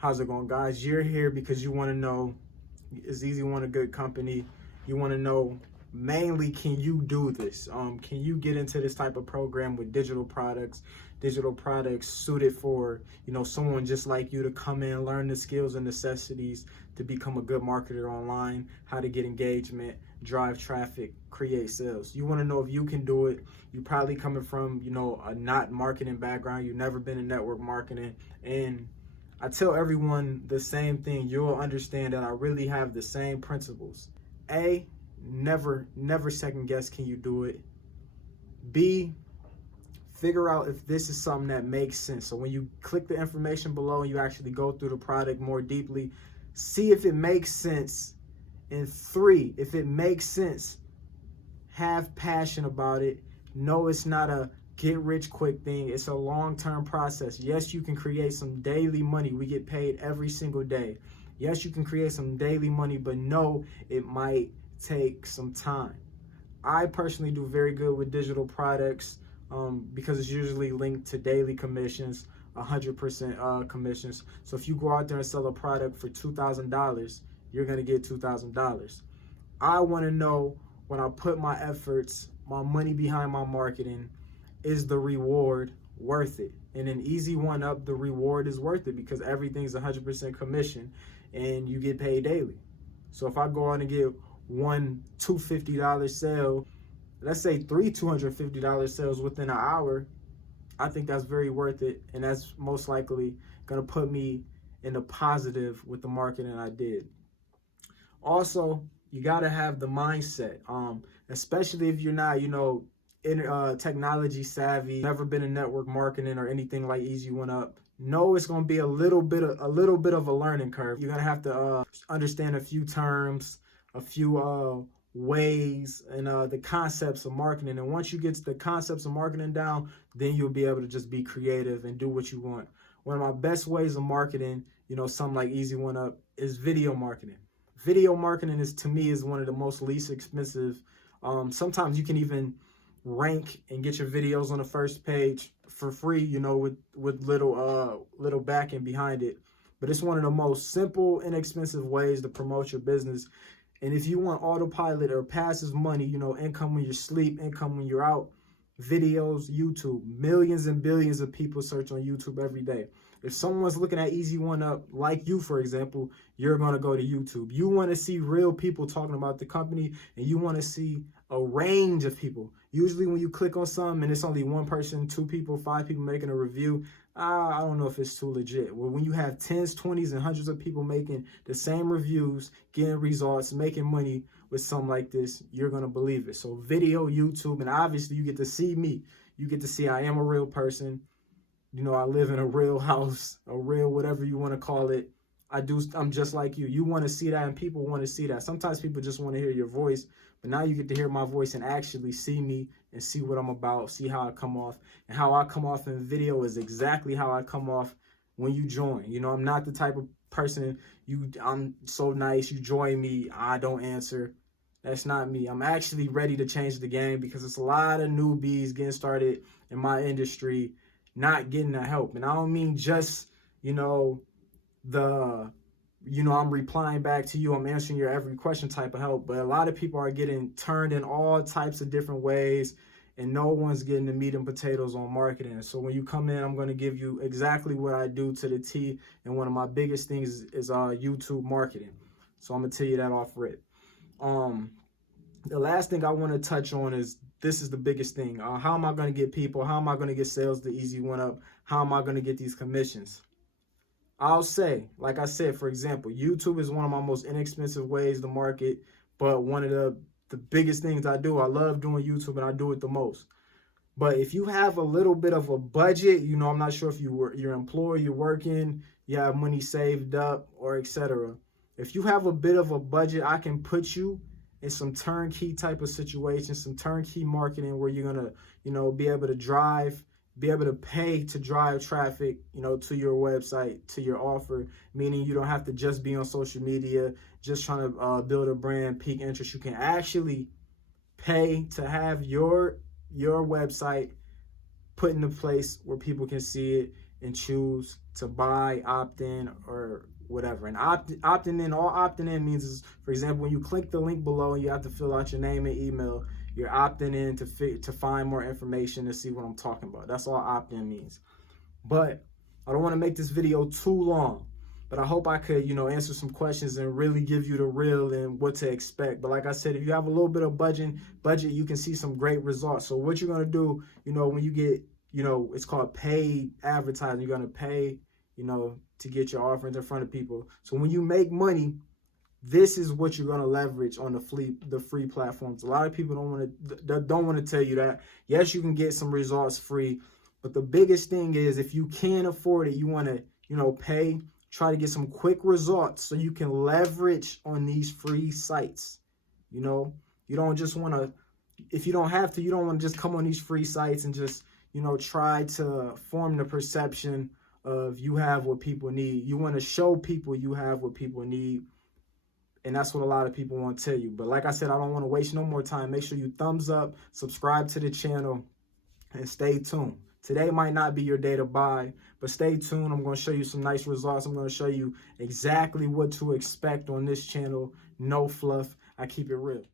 How's it going, guys? You're here because you want to know, is Easy1 a good company? You want to know mainly, can you do this? Can you get into this type of program with digital products suited for, someone just like you to come in, learn the skills and necessities to become a good marketer online, how to get engagement, drive traffic, create sales. You want to know if you can do it. You probably coming from, a not marketing background. You've never been in network marketing, and I tell everyone the same thing. You'll understand that I really have the same principles. A, never second guess, can you do it? B, figure out if this is something that makes sense. So when you click the information below and you actually go through the product more deeply, see if it makes sense. And 3, if it makes sense, have passion about it. No, it's not a get rich quick thing. It's a long-term process. Yes, you can create some daily money. We get paid every single day. Yes, you can create some daily money, but no, it might take some time. I personally do very good with digital products because it's usually linked to daily commissions, 100% commissions. So if you go out there and sell a product for $2,000, you're going to get $2,000. I want to know, when I put my efforts, my money behind my marketing, is the reward worth it? And in Easy1up, the reward is worth it because everything's 100% commission and you get paid daily. So if I go on and get one $250 sale, let's say 3 $250 sales within an hour, I think that's very worth it. And that's most likely going to put me in the positive with the marketing I did. Also, you got to have the mindset, especially if you're not, technology savvy, never been in network marketing or anything like Easy1up. No, it's going to be a little bit of a learning curve. You're going to have to understand a few terms, a few ways, and the concepts of marketing. And once you get the concepts of marketing down, then you'll be able to just be creative and do what you want. One of my best ways of marketing, something like Easy1up, is video marketing. Video marketing is, to me, is one of the most least expensive. Sometimes you can even rank and get your videos on the first page for free, with little backing behind it. But it's one of the most simple, inexpensive ways to promote your business. And if you want autopilot or passive money, income when you sleep, income when you're out, videos, YouTube. Millions and billions of people search on YouTube every day. If someone's looking at Easy1up, like you, for example, you're going to go to YouTube. You want to see real people talking about the company, and you want to see a range of people. Usually when you click on something and it's only one person, 2 people, 5 people making a review, I don't know if it's too legit. Well, when you have 10s, 20s, and hundreds of people making the same reviews, getting results, making money with something like this, you're going to believe it. So video, YouTube, and obviously you get to see me. You get to see I am a real person. I live in a real house, a real whatever you want to call it. I'm just like you. You want to see that, and people want to see that. Sometimes people just want to hear your voice, but now you get to hear my voice and actually see me and see what I'm about, see how I come off. And how I come off in video is exactly how I come off when you join. I'm not the type of person, I'm so nice, you join me, I don't answer. That's not me. I'm actually ready to change the game because it's a lot of newbies getting started in my industry, not getting the help. And I don't mean just, I'm replying back to you, I'm answering your every question type of help, but a lot of people are getting turned in all types of different ways, and no one's getting the meat and potatoes on marketing. So when you come in, I'm going to give you exactly what I do to the T, and one of my biggest things is YouTube marketing. So I'm going to tell you that off rip. The last thing I want to touch on is, this is the biggest thing. How am I going to get people? How am I going to get sales to Easy1up? How am I going to get these commissions? I'll say, like I said, for example, YouTube is one of my most inexpensive ways to market, but one of the biggest things I do. I love doing YouTube, and I do it the most. But if you have a little bit of a budget, I'm not sure if you're employed, you're working, you have money saved up, or etc. If you have a bit of a budget, I can put you in some turnkey type of situations, some turnkey marketing where you're gonna, be able to pay to drive traffic, to your website, to your offer, meaning you don't have to just be on social media, just trying to build a brand, peak interest. You can actually pay to have your website put in a place where people can see it and choose to buy, opt in, or whatever. And opting in, all opting in means is, for example, when you click the link below and you have to fill out your name and email, you're opting in to find more information to see what I'm talking about. That's all opt-in means. But I don't want to make this video too long, but I hope I could, answer some questions and really give you the real and what to expect. But like I said, if you have a little bit of budget, you can see some great results. So what you're going to do, when you get, it's called paid advertising. You're going to pay, to get your offerings in front of people. So when you make money, this is what you're going to leverage on the free platforms. A lot of people don't want to tell you that. Yes, you can get some results free, but the biggest thing is if you can't afford it, you want to, pay, try to get some quick results so you can leverage on these free sites. You don't just want to, if you don't have to, you don't want to just come on these free sites and just, try to form the perception of you have what people need. You want to show people you have what people need. And that's what a lot of people want to tell you. But like I said, I don't want to waste no more time. Make sure you thumbs up, subscribe to the channel, and stay tuned. Today might not be your day to buy, but stay tuned. I'm going to show you some nice results. I'm going to show you exactly what to expect on this channel. No fluff. I keep it real.